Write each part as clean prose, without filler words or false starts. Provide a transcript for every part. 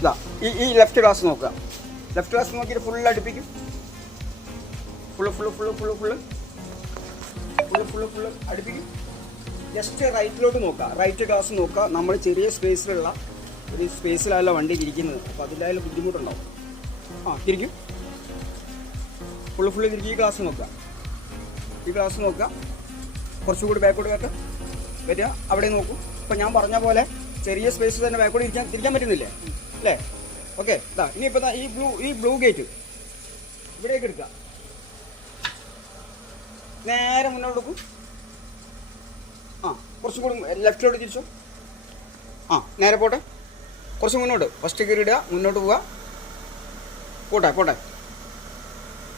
ഇതാ ഈ left glass നോക്കുക. ലെഫ്റ്റ് ഗ്ലാസ് നോക്കിയിട്ട് ഫുൾ അടുപ്പിക്കും. ഫുള്ള് അടുപ്പിക്കും. ജസ്റ്റ് റൈറ്റിലോട്ട് നോക്കുക. റൈറ്റ് ഗ്ലാസ് നോക്കുക. നമ്മൾ ചെറിയ സ്പേസിലുള്ള ഒരു സ്പേസിലല്ല വണ്ടി തിരിക്കുന്നത്. അപ്പോൾ അതിലായാലും ബുദ്ധിമുട്ടുണ്ടാവും. തിരിക്കും. ഫുള്ള് തിരിക്കും. ഈ ഗ്ലാസ് നോക്കുക. കുറച്ചുകൂടി ബാക്കോട്ട് വരിക. അവിടെ നോക്കൂ. ഇപ്പം ഞാൻ പറഞ്ഞ പോലെ ചെറിയ സ്പേസിൽ തന്നെ ബാക്കോട്ട് തിരിക്കാൻ പറ്റുന്നില്ലേ അല്ലേ? ഓക്കെ. ഇതാ ഇനിയിപ്പോൾ ഈ ബ്ലൂ ഗേറ്റ് ഇവിടേക്ക് എടുക്കുക. നേരെ മുന്നോട്ട് കൊടുക്കും. കുറച്ചും കൂടി ലെഫ്റ്റിലോട്ട് തിരിച്ചു. നേരെ പോട്ടെ. കുറച്ച് മുന്നോട്ട്. ഫസ്റ്റ് ഗിയർ ഇടുക. മുന്നോട്ട് പോവുക. പോട്ടെ.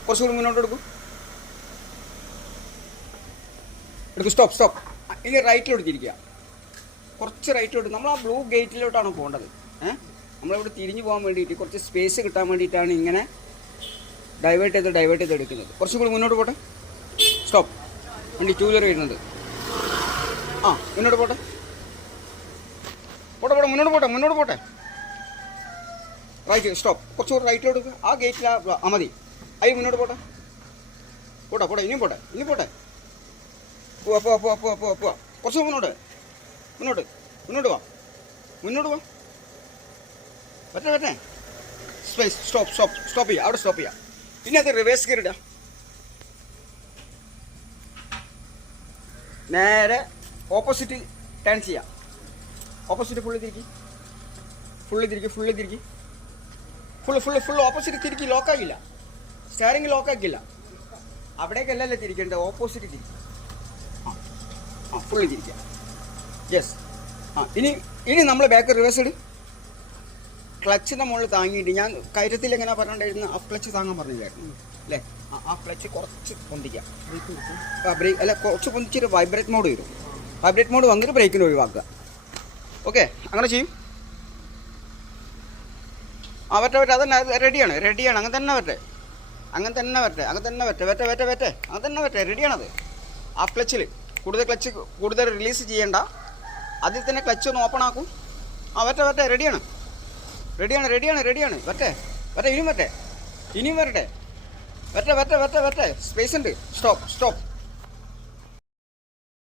കുറച്ചുകൂടി മുന്നോട്ട് എടുക്കും. സ്റ്റോപ്പ്. ഇനി റൈറ്റിലോട്ട് തിരിക്കുക. കുറച്ച് റൈറ്റിലോട്ട്. നമ്മൾ ആ ബ്ലൂ ഗേറ്റിലോട്ടാണ് പോകേണ്ടത്. നമ്മളിവിടെ തിരിഞ്ഞു പോകാൻ വേണ്ടിയിട്ട് കുറച്ച് സ്പേസ് കിട്ടാൻ വേണ്ടിയിട്ടാണ് ഇങ്ങനെ ഡൈവേർട്ട് ചെയ്ത് എടുക്കുന്നത്. കുറച്ചും കൂടി മുന്നോട്ട് പോട്ടെ. സ്റ്റോപ്പ്. വണ്ടി 2 വീലർ വരുന്നത്. മുന്നോട്ട് പോട്ടെ. മുന്നോട്ട് പോട്ടെ. റൈറ്റ്. സ്റ്റോപ്പ്. കുറച്ചുകൂടി റൈറ്റിലോട്ട് എടുക്കുക. ആ ഗേറ്റിൽ മതി. അതിൽ മുന്നോട്ട് പോട്ടെ. ഇനിയും പോട്ടെ. പോവാ. കുറച്ച് മുന്നോട്ട് വാ. പറ്റേ. സ്പേസ്. സ്റ്റോപ്പ് ചെയ്യുക. അവിടെ സ്റ്റോപ്പ് ചെയ്യുക. പിന്നെ അത് റിവേഴ്സ് ഗിയർ ഇടുക. നേരെ ഓപ്പോസിറ്റ് ടേൺ ചെയ്യുക. ഓപ്പോസിറ്റ് ഫുള്ള് തിരിക്കി. ഫുള്ള് ഓപ്പോസിറ്റ് തിരിക്കി. ലോക്കാക്കില്ല. സ്റ്റിയറിംഗ് ലോക്കാക്കില്ല. അവിടേക്കല്ലല്ലേ തിരിക്കേണ്ടത്. ഓപ്പോസിറ്റ് തിരിക്കുക. ഫുള്ള് തിരിക്കുക. യെസ്. ഇനി നമ്മൾ ബാക്ക് റിവേഴ്സ് ഇട്. ക്ലച്ചിൻ്റെ മുകളിൽ താങ്ങിയിട്ട് ഞാൻ കയറ്റത്തിൽ എങ്ങനെ പറഞ്ഞിട്ടുണ്ടായിരുന്നു? ആ ക്ലച്ച് താങ്ങാൻ പറഞ്ഞില്ലായിരുന്നു അല്ലേ? ആ ക്ലച്ച് കുറച്ച് പൊന്തിക്കുക. ബ്രേക്ക് അല്ല, കുറച്ച് പൊന്തിച്ചിട്ട് വൈബ്രേറ്റ് മോഡ് വരും. വൈബ്രേറ്റ് മോഡ് വന്നിട്ട് ബ്രേക്കിന് ഒഴിവാക്കുക. ഓക്കെ, അങ്ങനെ ചെയ്യും. പറ്റേ. അതന്നെ റെഡിയാണ്. അങ്ങനെ തന്നെ വരട്ടെ. റെഡിയാണത്. ആ ക്ലച്ചിൽ കൂടുതൽ റിലീസ് ചെയ്യേണ്ട. അതിൽ തന്നെ ക്ലച്ച് ഒന്ന് ഓപ്പൺ ആക്കും. വരട്ടെ. റെഡിയാണ്. വരട്ടെ. ഇനിയും വരട്ടെ. വരട്ടെ. സ്പേസ് ഉണ്ട്. സ്റ്റോപ്പ്.